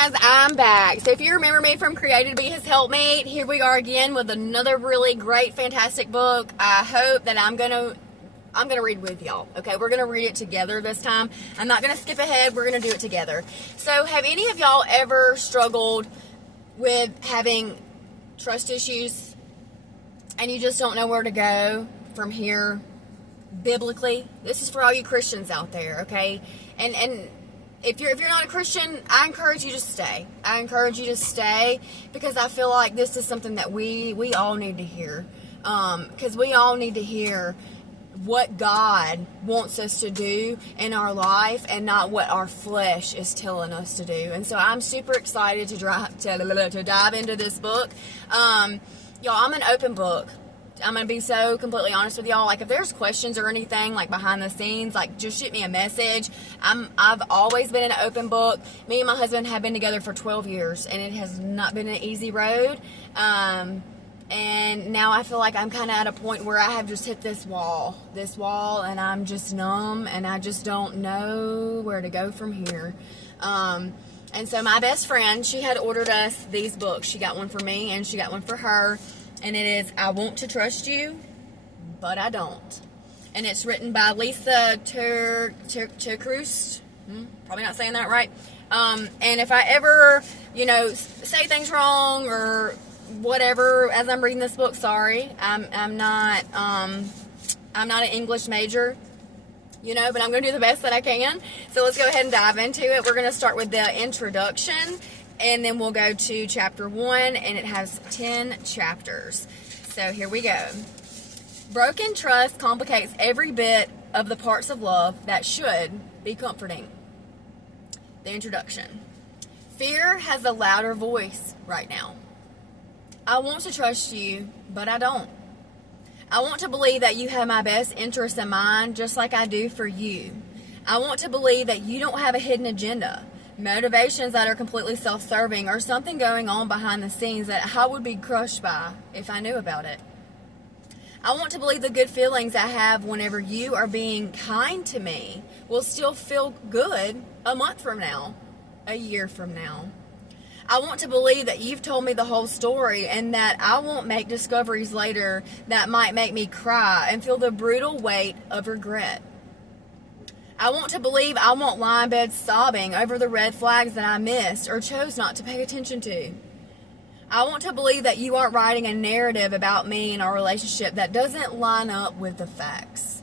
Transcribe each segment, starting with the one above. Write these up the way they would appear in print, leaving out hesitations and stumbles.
guys, I'm back. So if you remember me from Created to Be His Helpmate, here we are again with another really great, fantastic book. I hope that I'm gonna read with y'all. Okay, we're gonna read it together this time. I'm not gonna skip ahead. We're gonna do it together. So, have any of y'all ever struggled with having trust issues, and you just don't know where to go from here? Biblically, this is for all you Christians out there. Okay, and if you're not a Christian, I encourage you to stay. I encourage you to stay because I feel like this is something that we all need to hear. Because we all need to hear what God wants us to do in our life and not what our flesh is telling us to do. And so I'm super excited to dive into this book. Y'all, I'm an open book. I'm going to be so completely honest with y'all. Like, if there's questions or anything, like, behind the scenes, like, just shoot me a message. I've always been an open book. Me and my husband have been together for 12 years, and it has not been an easy road. And now I feel like I'm kind of at a point where I have just hit this wall, and I'm just numb, and I just don't know where to go from here. And so my best friend, she had ordered us these books. She got one for me, and she got one for her. And it is I Want to Trust You, But I Don't. And it's written by Lisa TerKeurst. Probably not saying that right. And if I ever, say things wrong or whatever as I'm reading this book, sorry. I'm not an English major, but I'm going to do the best that I can. So let's go ahead and dive into it. We're going to start with the introduction. And then we'll go to chapter 1, and it has 10 chapters. So here we go. Broken trust complicates every bit of the parts of love that should be comforting. The introduction. Fear has a louder voice right now. I want to trust you, but I don't. I want to believe that you have my best interests in mind, just like I do for you. I want to believe that you don't have a hidden agenda. Motivations that are completely self-serving, or something going on behind the scenes that I would be crushed by if I knew about it. I want to believe the good feelings I have whenever you are being kind to me will still feel good a month from now, a year from now. I want to believe that you've told me the whole story and that I won't make discoveries later that might make me cry and feel the brutal weight of regret. I want to believe I won't lie in bed sobbing over the red flags that I missed or chose not to pay attention to. I want to believe that you aren't writing a narrative about me and our relationship that doesn't line up with the facts.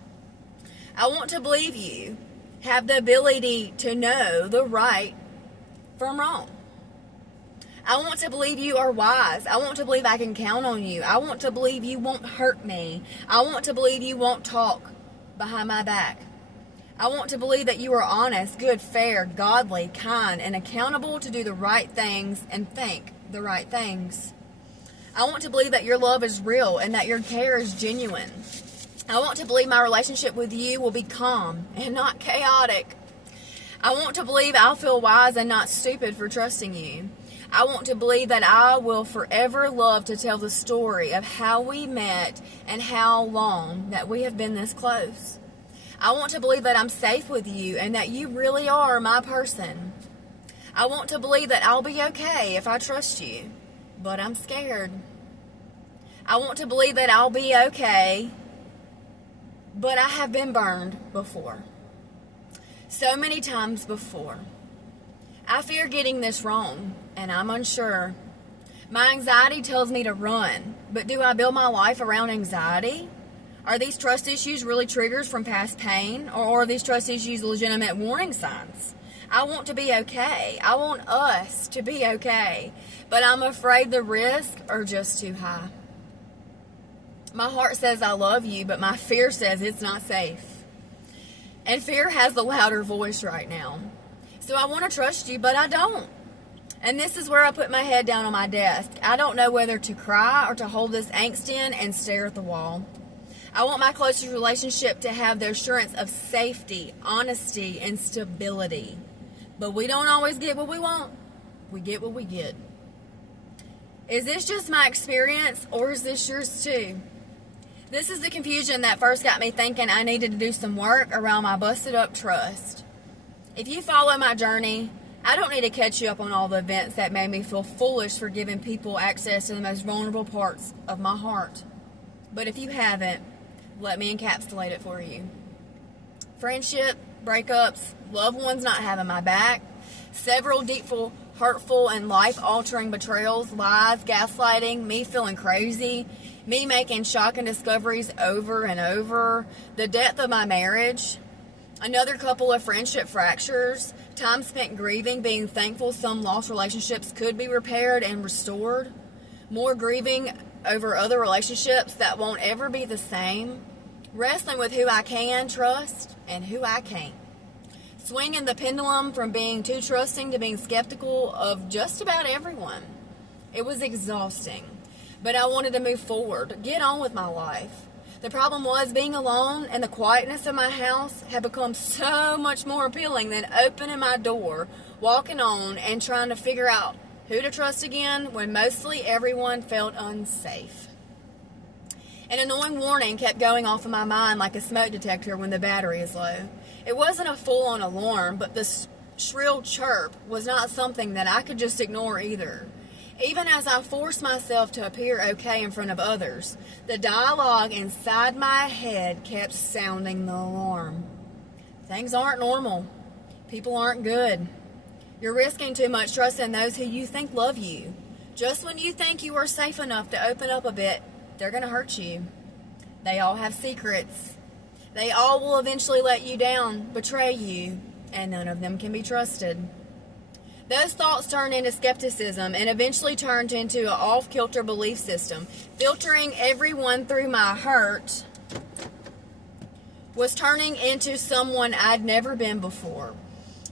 I want to believe you have the ability to know the right from wrong. I want to believe you are wise. I want to believe I can count on you. I want to believe you won't hurt me. I want to believe you won't talk behind my back. I want to believe that you are honest, good, fair, godly, kind, and accountable to do the right things and think the right things. I want to believe that your love is real and that your care is genuine. I want to believe my relationship with you will be calm and not chaotic. I want to believe I'll feel wise and not stupid for trusting you. I want to believe that I will forever love to tell the story of how we met and how long that we have been this close. I want to believe that I'm safe with you and that you really are my person. I want to believe that I'll be okay if I trust you, but I'm scared. I want to believe that I'll be okay, but I have been burned before. So many times before. I fear getting this wrong, and I'm unsure. My anxiety tells me to run, but do I build my life around anxiety? Are these trust issues really triggers from past pain, or are these trust issues legitimate warning signs? I want to be okay. I want us to be okay, but I'm afraid the risks are just too high. My heart says I love you, but my fear says it's not safe. And fear has the louder voice right now. So I want to trust you, but I don't. And this is where I put my head down on my desk. I don't know whether to cry or to hold this angst in and stare at the wall. I want my closest relationship to have the assurance of safety, honesty, and stability. But we don't always get what we want. We get what we get. Is this just my experience, or is this yours too? This is the confusion that first got me thinking I needed to do some work around my busted up trust. If you follow my journey, I don't need to catch you up on all the events that made me feel foolish for giving people access to the most vulnerable parts of my heart. But if you haven't, let me encapsulate it for you. Friendship, breakups, loved ones not having my back, several deepful, hurtful, and life-altering betrayals, lies, gaslighting, me feeling crazy, me making shocking discoveries over and over, the death of my marriage, another couple of friendship fractures, time spent grieving, being thankful some lost relationships could be repaired and restored, more grieving over other relationships that won't ever be the same, wrestling with who I can trust and who I can't, swinging the pendulum from being too trusting to being skeptical of just about everyone. It was exhausting, but I wanted to move forward, get on with my life. The problem was being alone, and the quietness of my house had become so much more appealing than opening my door, walking on, and trying to figure out who to trust again when mostly everyone felt unsafe. An annoying warning kept going off in my mind like a smoke detector when the battery is low. It wasn't a full-on alarm, but the shrill chirp was not something that I could just ignore either. Even as I forced myself to appear okay in front of others, the dialogue inside my head kept sounding the alarm. Things aren't normal. People aren't good. You're risking too much trust in those who you think love you. Just when you think you are safe enough to open up a bit, they're going to hurt you. They all have secrets. They all will eventually let you down, betray you, and none of them can be trusted. Those thoughts turned into skepticism and eventually turned into an off-kilter belief system. Filtering everyone through my hurt was turning into someone I'd never been before.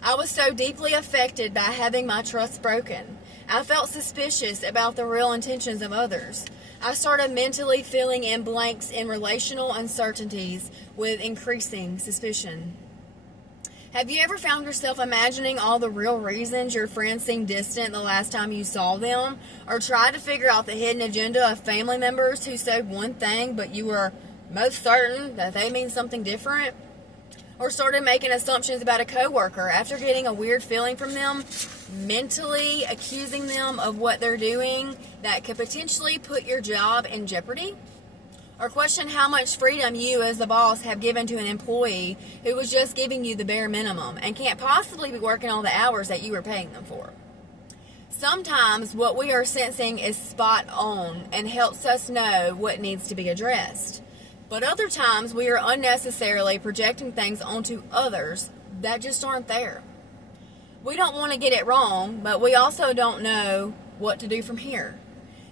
I was so deeply affected by having my trust broken. I felt suspicious about the real intentions of others. I started mentally filling in blanks in relational uncertainties with increasing suspicion. Have you ever found yourself imagining all the real reasons your friends seemed distant the last time you saw them? Or tried to figure out the hidden agenda of family members who said one thing but you were most certain that they mean something different? Or started making assumptions about a coworker after getting a weird feeling from them, mentally accusing them of what they're doing that could potentially put your job in jeopardy? Or question how much freedom you as the boss have given to an employee who was just giving you the bare minimum and can't possibly be working all the hours that you were paying them for. Sometimes what we are sensing is spot on and helps us know what needs to be addressed. But other times we are unnecessarily projecting things onto others that just aren't there. We don't want to get it wrong, but we also don't know what to do from here.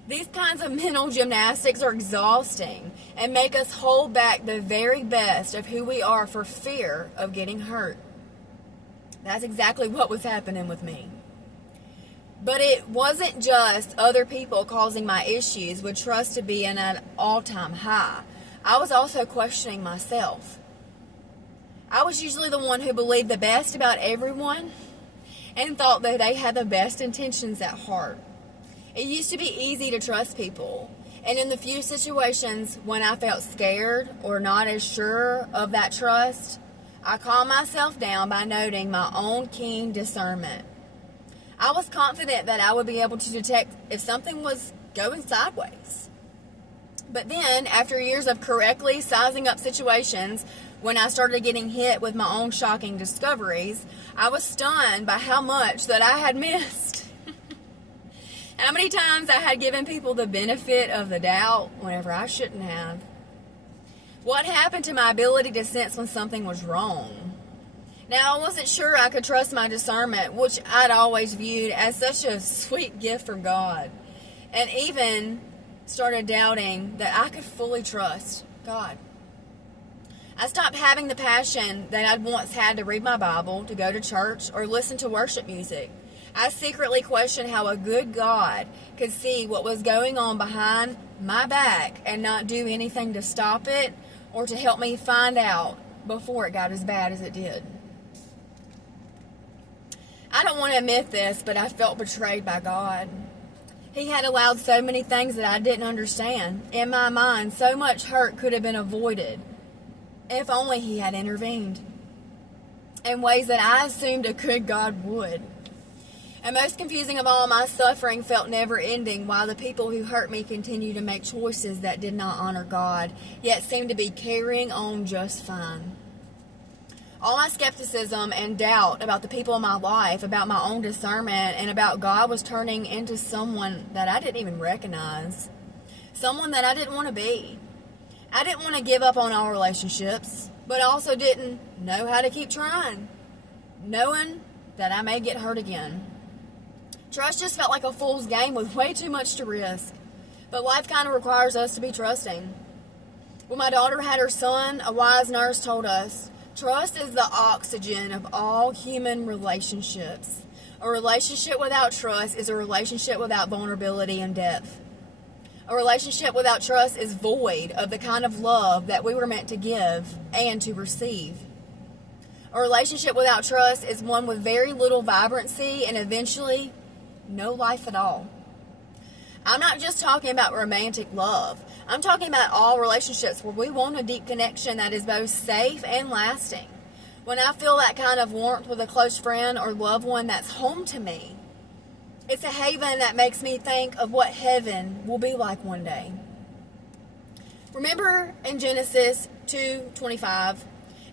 These kinds of mental gymnastics are exhausting and make us hold back the very best of who we are for fear of getting hurt. That's exactly what was happening with me. But it wasn't just other people causing my issues with trust to be in an all-time high. I was also questioning myself. I was usually the one who believed the best about everyone and thought that they had the best intentions at heart. It used to be easy to trust people, and in the few situations when I felt scared or not as sure of that trust, I calmed myself down by noting my own keen discernment. I was confident that I would be able to detect if something was going sideways. But then, after years of correctly sizing up situations, when I started getting hit with my own shocking discoveries, I was stunned by how much that I had missed. How many times I had given people the benefit of the doubt whenever I shouldn't have. What happened to my ability to sense when something was wrong? Now, I wasn't sure I could trust my discernment, which I'd always viewed as such a sweet gift from God, and even started doubting that I could fully trust God. I stopped having the passion that I'd once had to read my Bible, to go to church, or listen to worship music. I secretly questioned how a good God could see what was going on behind my back and not do anything to stop it or to help me find out before it got as bad as it did. I don't want to admit this, but I felt betrayed by God. He had allowed so many things that I didn't understand. In my mind, so much hurt could have been avoided if only He had intervened in ways that I assumed a good God would. And most confusing of all, my suffering felt never ending, while the people who hurt me continued to make choices that did not honor God, yet seemed to be carrying on just fine. All my skepticism and doubt about the people in my life, about my own discernment, and about God was turning into someone that I didn't even recognize. Someone that I didn't want to be. I didn't want to give up on all relationships, but I also didn't know how to keep trying, knowing that I may get hurt again. Trust just felt like a fool's game with way too much to risk. But life kind of requires us to be trusting. When my daughter had her son, a wise nurse told us, trust is the oxygen of all human relationships. A relationship without trust is a relationship without vulnerability and depth. A relationship without trust is void of the kind of love that we were meant to give and to receive. A relationship without trust is one with very little vibrancy and eventually no life at all. I'm not just talking about romantic love. I'm talking about all relationships where we want a deep connection that is both safe and lasting. When I feel that kind of warmth with a close friend or loved one that's home to me, it's a haven that makes me think of what heaven will be like one day. Remember in Genesis 2:25,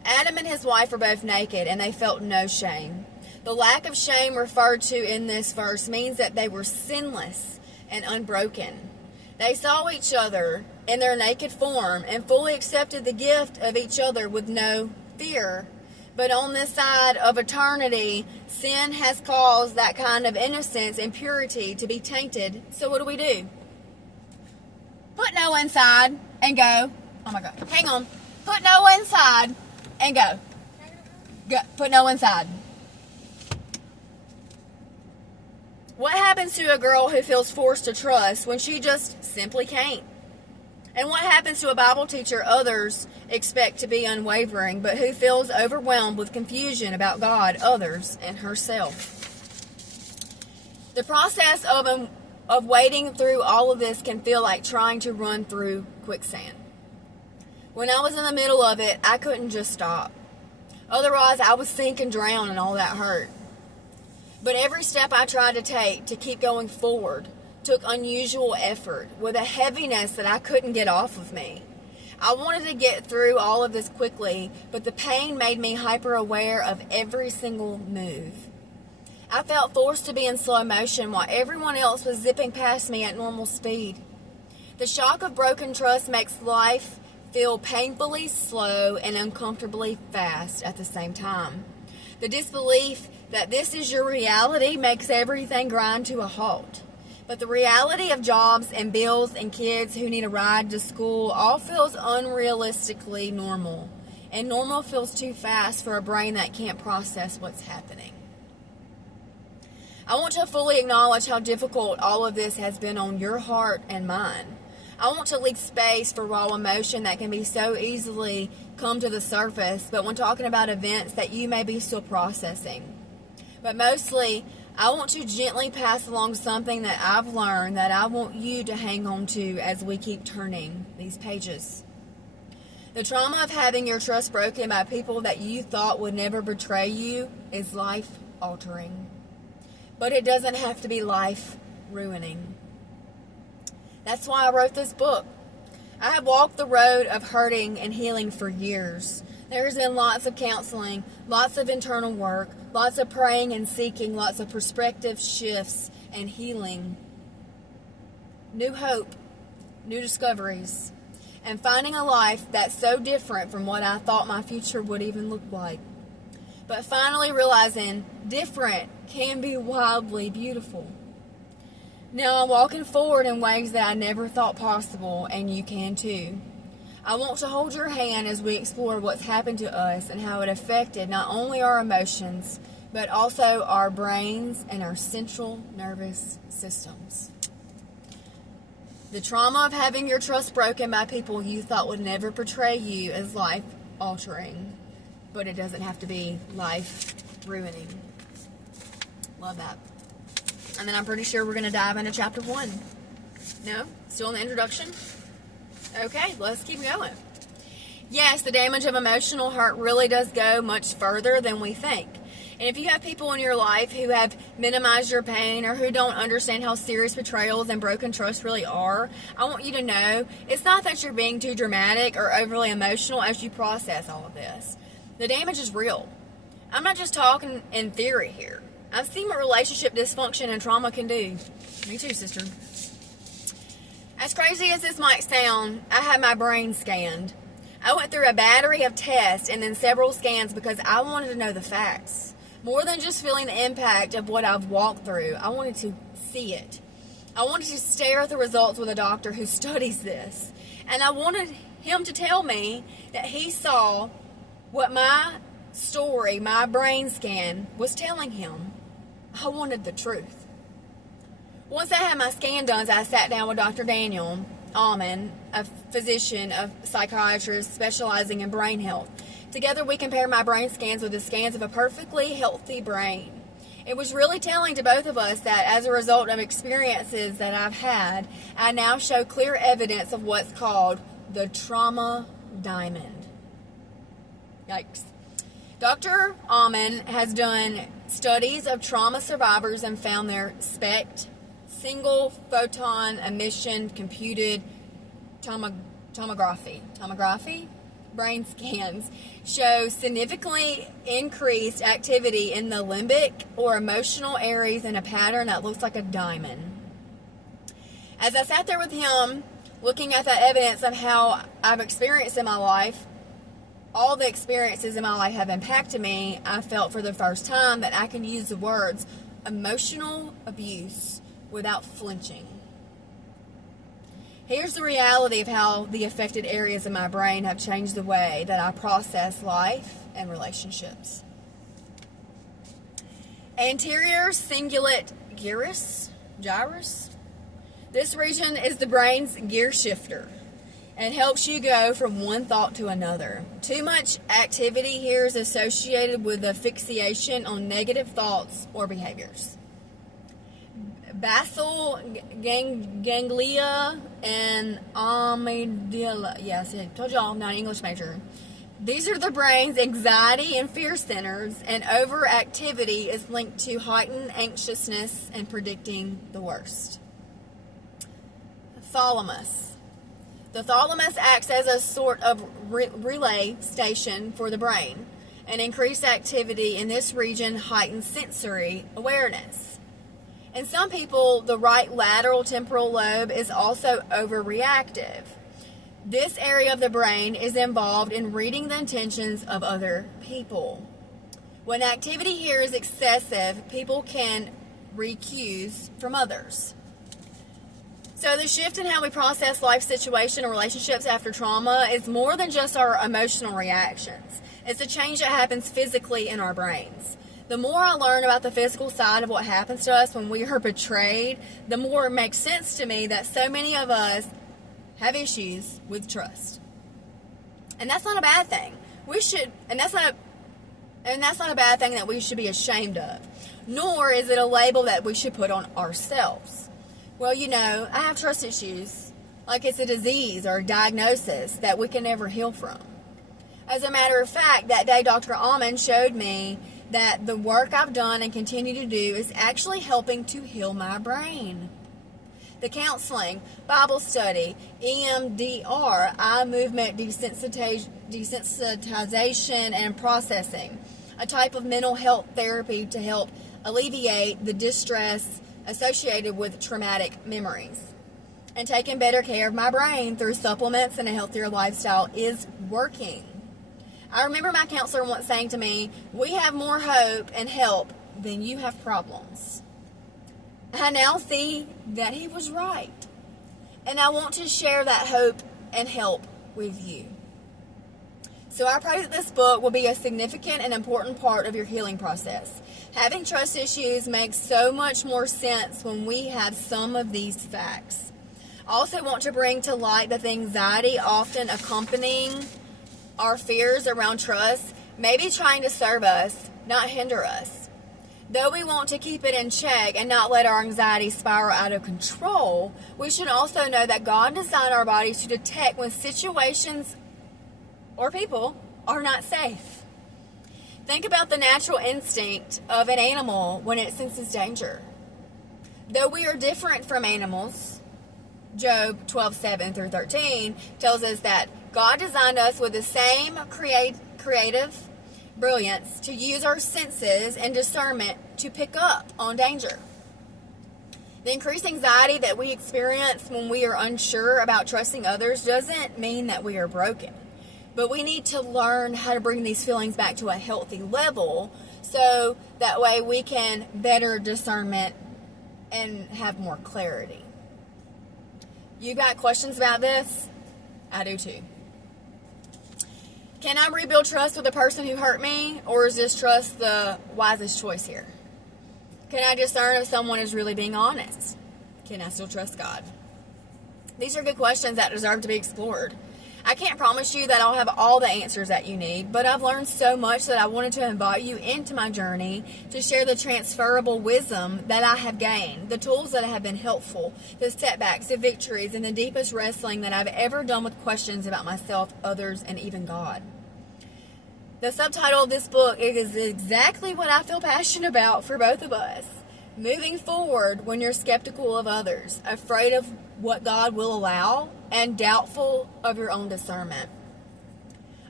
Adam and his wife were both naked and they felt no shame. The lack of shame referred to in this verse means that they were sinless and unbroken. They saw each other in their naked form and fully accepted the gift of each other with no fear. But on this side of eternity, sin has caused that kind of innocence and purity to be tainted. So what do? Put Noah inside and go. Oh my God. Hang on. Put Noah inside and go. Put Noah inside. What happens to a girl who feels forced to trust when she just simply can't? And what happens to a Bible teacher others expect to be unwavering, but who feels overwhelmed with confusion about God, others, and herself? The process of wading through all of this can feel like trying to run through quicksand. When I was in the middle of it, I couldn't just stop. Otherwise, I would sink and drown in all that hurt. But every step I tried to take to keep going forward took unusual effort with a heaviness that I couldn't get off of me. I wanted to get through all of this quickly, but the pain made me hyper aware of every single move. I felt forced to be in slow motion while everyone else was zipping past me at normal speed. The shock of broken trust makes life feel painfully slow and uncomfortably fast at the same time. The disbelief that this is your reality makes everything grind to a halt. But the reality of jobs and bills and kids who need a ride to school all feels unrealistically normal. And normal feels too fast for a brain that can't process what's happening. I want to fully acknowledge how difficult all of this has been on your heart and mine. I want to leave space for raw emotion that can be so easily come to the surface, but when talking about events that you may be still processing. But mostly, I want to gently pass along something that I've learned that I want you to hang on to as we keep turning these pages. The trauma of having your trust broken by people that you thought would never betray you is life-altering. But it doesn't have to be life-ruining. That's why I wrote this book. I have walked the road of hurting and healing for years. There has been lots of counseling, lots of internal work, lots of praying and seeking, lots of perspective shifts and healing. New hope, new discoveries, and finding a life that's so different from what I thought my future would even look like. But finally realizing different can be wildly beautiful. Now I'm walking forward in ways that I never thought possible, and you can too. I want to hold your hand as we explore what's happened to us and how it affected not only our emotions, but also our brains and our central nervous systems. The trauma of having your trust broken by people you thought would never betray you is life-altering, but it doesn't have to be life-ruining. Love that. And then I'm pretty sure we're going to dive into chapter 1. No? Still in the introduction? Okay, let's keep going. Yes, the damage of emotional hurt really does go much further than we think. And if you have people in your life who have minimized your pain or who don't understand how serious betrayals and broken trust really are, I want you to know it's not that you're being too dramatic or overly emotional as you process all of this. The damage is real. I'm not just talking in theory here. I've seen what relationship dysfunction and trauma can do. Me too, sister. As crazy as this might sound, I had my brain scanned. I went through a battery of tests and then several scans because I wanted to know the facts. More than just feeling the impact of what I've walked through, I wanted to see it. I wanted to stare at the results with a doctor who studies this. And I wanted him to tell me that he saw what my story, my brain scan, was telling him. I wanted the truth. Once I had my scan done, I sat down with Dr. Daniel Amen, a physician, a psychiatrist specializing in brain health. Together we compared my brain scans with the scans of a perfectly healthy brain. It was really telling to both of us that as a result of experiences that I've had, I now show clear evidence of what's called the trauma diamond. Yikes. Dr. Amen has done studies of trauma survivors and found their SPECT, single photon emission computed tomography brain scans show significantly increased activity in the limbic or emotional areas in a pattern that looks like a diamond. As I sat there with him, looking at that evidence of how I've experienced in my life, all the experiences in my life have impacted me, I felt for the first time that I can use the words emotional abuse without flinching. Here's the reality of how the affected areas of my brain have changed the way that I process life and relationships. Anterior cingulate gyrus. This region is the brain's gear shifter and helps you go from one thought to another. Too much activity here is associated with a fixation on negative thoughts or behaviors. Basal ganglia and amygdala. Yes, I told y'all I'm not an English major. These are the brain's anxiety and fear centers, and overactivity is linked to heightened anxiousness and predicting the worst. Thalamus. The thalamus acts as a sort of relay station for the brain, and increased activity in this region heightens sensory awareness. In some people, the right lateral temporal lobe is also overreactive. This area of the brain is involved in reading the intentions of other people. When activity here is excessive, people can recuse from others. So the shift in how we process life situation and relationships after trauma is more than just our emotional reactions. It's a change that happens physically in our brains. The more I learn about the physical side of what happens to us when we are betrayed, the more it makes sense to me that so many of us have issues with trust. And that's not a bad thing. That's not a bad thing that we should be ashamed of. Nor is it a label that we should put on ourselves. Well, I have trust issues, like it's a disease or a diagnosis that we can never heal from. As a matter of fact, that day Dr. Amen showed me that the work I've done and continue to do is actually helping to heal my brain. The counseling, Bible study, EMDR, eye movement desensitization and processing, a type of mental health therapy to help alleviate the distress associated with traumatic memories. And taking better care of my brain through supplements and a healthier lifestyle is working. I remember my counselor once saying to me, "We have more hope and help than you have problems." I now see that he was right. And I want to share that hope and help with you. So I pray that this book will be a significant and important part of your healing process. Having trust issues makes so much more sense when we have some of these facts. I also want to bring to light that the anxiety often accompanying our fears around trust may be trying to serve us, not hinder us. Though we want to keep it in check and not let our anxiety spiral out of control, we should also know that God designed our bodies to detect when situations or people are not safe. Think about the natural instinct of an animal when it senses danger. Though we are different from animals, Job 12:7 through 13 tells us that God designed us with the same creative brilliance to use our senses and discernment to pick up on danger. The increased anxiety that we experience when we are unsure about trusting others doesn't mean that we are broken. But we need to learn how to bring these feelings back to a healthy level so that way we can better discernment and have more clarity. You got questions about this? I do too. Can I rebuild trust with the person who hurt me, or is this trust the wisest choice here? Can I discern if someone is really being honest? Can I still trust God? These are good questions that deserve to be explored. I can't promise you that I'll have all the answers that you need, but I've learned so much that I wanted to invite you into my journey to share the transferable wisdom that I have gained, the tools that have been helpful, the setbacks, the victories, and the deepest wrestling that I've ever done with questions about myself, others, and even God. The subtitle of this book is exactly what I feel passionate about for both of us. Moving forward when you're skeptical of others, afraid of what God will allow, and doubtful of your own discernment.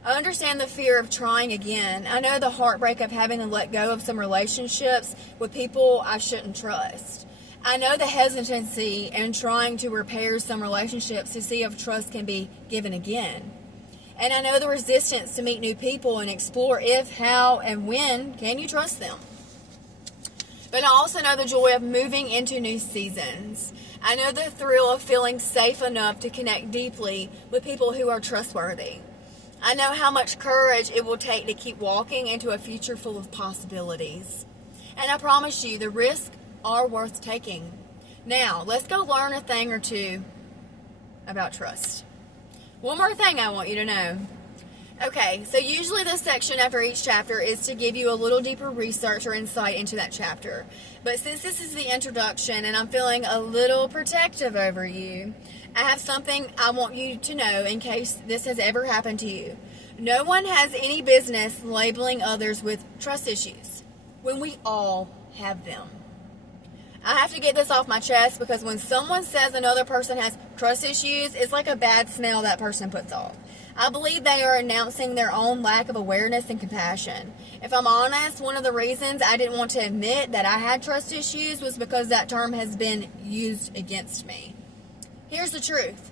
I understand the fear of trying again. I know the heartbreak of having to let go of some relationships with people I shouldn't trust. I know the hesitancy in trying to repair some relationships to see if trust can be given again. And I know the resistance to meet new people and explore if, how, and when can you trust them. But I also know the joy of moving into new seasons. I know the thrill of feeling safe enough to connect deeply with people who are trustworthy. I know how much courage it will take to keep walking into a future full of possibilities. And I promise you, the risks are worth taking. Now, let's go learn a thing or two about trust. One more thing I want you to know. Okay, so usually this section after each chapter is to give you a little deeper research or insight into that chapter. But since this is the introduction and I'm feeling a little protective over you, I have something I want you to know in case this has ever happened to you. No one has any business labeling others with trust issues when we all have them. I have to get this off my chest because when someone says another person has trust issues, it's like a bad smell that person puts off. I believe they are announcing their own lack of awareness and compassion. If I'm honest, one of the reasons I didn't want to admit that I had trust issues was because that term has been used against me. Here's the truth.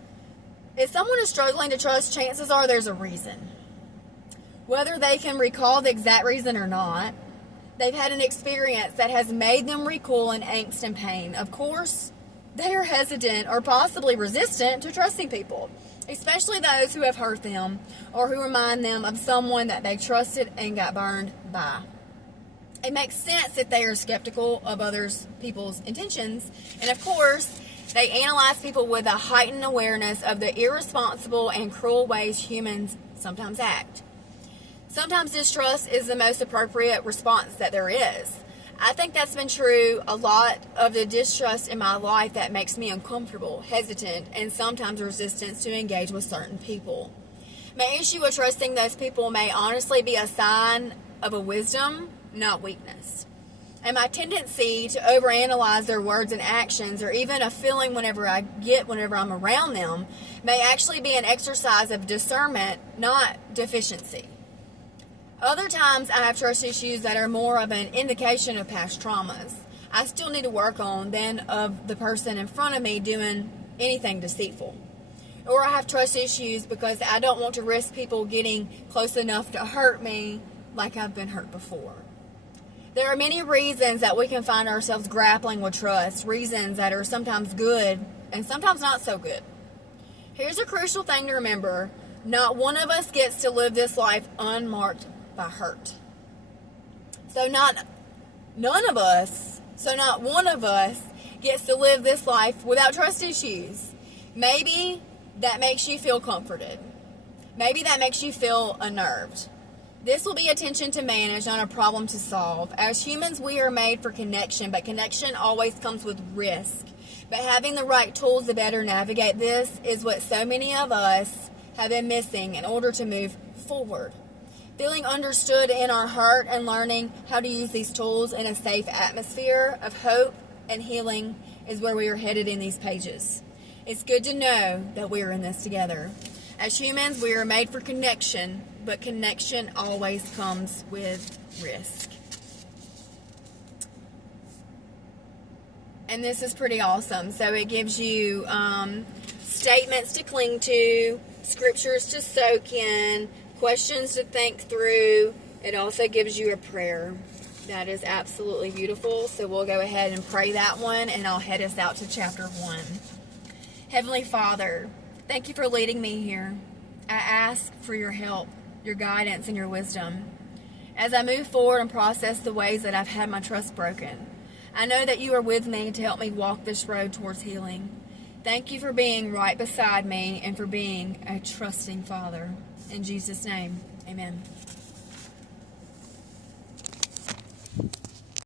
If someone is struggling to trust, chances are there's a reason. Whether they can recall the exact reason or not, they've had an experience that has made them recoil in angst and pain. Of course, they are hesitant or possibly resistant to trusting people, especially those who have hurt them or who remind them of someone that they trusted and got burned by. It makes sense that they are skeptical of people's intentions, and of course, they analyze people with a heightened awareness of the irresponsible and cruel ways humans sometimes act. Sometimes distrust is the most appropriate response that there is. I think that's been true a lot of the distrust in my life that makes me uncomfortable, hesitant, and sometimes resistant to engage with certain people. My issue with trusting those people may honestly be a sign of a wisdom, not weakness. And my tendency to overanalyze their words and actions, or even a feeling whenever I'm around them, may actually be an exercise of discernment, not deficiency. Other times I have trust issues that are more of an indication of past traumas I still need to work on than of the person in front of me doing anything deceitful. Or I have trust issues because I don't want to risk people getting close enough to hurt me like I've been hurt before. There are many reasons that we can find ourselves grappling with trust, reasons that are sometimes good and sometimes not so good. Here's a crucial thing to remember. Not one of us gets to live this life unmarked by hurt. So not one of us gets to live this life without trust issues. Maybe that makes you feel comforted. Maybe that makes you feel unnerved. This will be attention to manage, not a problem to solve. As humans, we are made for connection, but connection always comes with risk. But having the right tools to better navigate this is what so many of us have been missing in order to move forward. Feeling understood in our heart and learning how to use these tools in a safe atmosphere of hope and healing is where we are headed in these pages. It's good to know that we are in this together. As humans, we are made for connection, but connection always comes with risk. And this is pretty awesome. So it gives you statements to cling to, scriptures to soak in, questions to think through. It also gives you a prayer. That is absolutely beautiful. So we'll go ahead and pray that one, and I'll head us out to chapter 1. Heavenly Father, thank you for leading me here. I ask for your help, your guidance, and your wisdom as I move forward and process the ways that I've had my trust broken. I know that you are with me to help me walk this road towards healing. Thank you for being right beside me and for being a trusting Father. In Jesus' name, amen.